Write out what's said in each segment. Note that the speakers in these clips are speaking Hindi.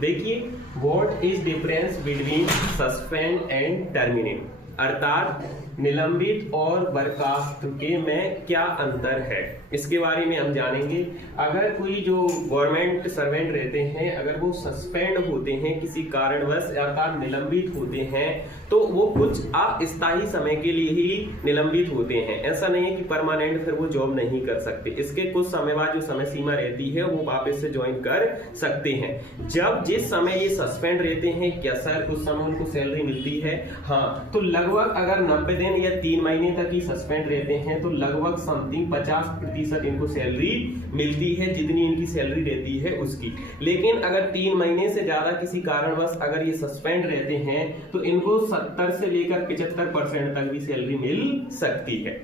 देखिए, what is difference between suspend and terminate, अर्थात निलंबित और बर्खास्त के में क्या अंतर है, इसके बारे में हम जानेंगे। अगर कोई जो गवर्नमेंट सर्वेंट रहते हैं, अगर वो सस्पेंड होते हैं किसी कारणवश अर्थात निलंबित होते हैं, तो वो कुछ अस्थायी समय के लिए ही निलंबित होते हैं। ऐसा नहीं है कि परमानेंट फिर वो जॉब नहीं कर सकते। इसके कुछ समय बाद जो समय सीमा रहती है वो वापस से ज्वाइन कर सकते हैं। जब जिस समय ये सस्पेंड रहते हैं, क्या सर कुछ समय उनको सैलरी मिलती है? हाँ, तो लगभग अगर 90 दिन या 3 महीने तक ही सस्पेंड रहते हैं तो लगभग समथिंग 50% इनको सैलरी मिलती है, जितनी इनकी सैलरी रहती है उसकी। लेकिन अगर 3 महीने से ज्यादा किसी कारणवश अगर ये सस्पेंड रहते हैं तो इनको 70 से लेकर 75% तक भी सैलरी मिल सकती है।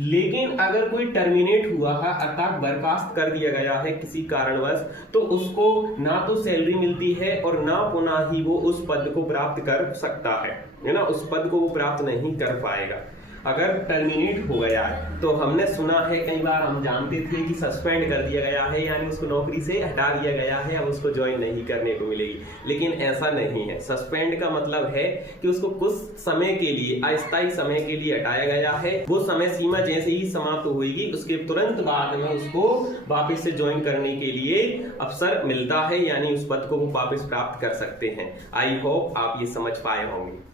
लेकिन अगर कोई टर्मिनेट हुआ है अर्थात बर्खास्त कर दिया गया है किसी कारणवश, तो उसको ना तो सैलरी मिलती है और ना पुनः ही वो उस पद को प्राप्त कर सकता है ना, उस पद को वो प्राप्त नहीं कर पाएगा अगर टर्मिनेट हो गया है। तो हमने सुना है कई बार, हम जानते थे कि सस्पेंड कर दिया गया है यानी उसको नौकरी से हटा दिया गया है, अब उसको ज्वाइन नहीं करने को मिलेगी, लेकिन ऐसा नहीं है। सस्पेंड का मतलब है कि उसको कुछ समय के लिए, अस्थायी समय के लिए हटाया गया है। वो समय सीमा जैसे ही समाप्त होगी उसके तुरंत बाद में उसको वापस से ज्वाइन करने के लिए अवसर मिलता है, यानी उस पद को वो वापस प्राप्त कर सकते हैं। आई होप आप ये समझ पाए होंगे।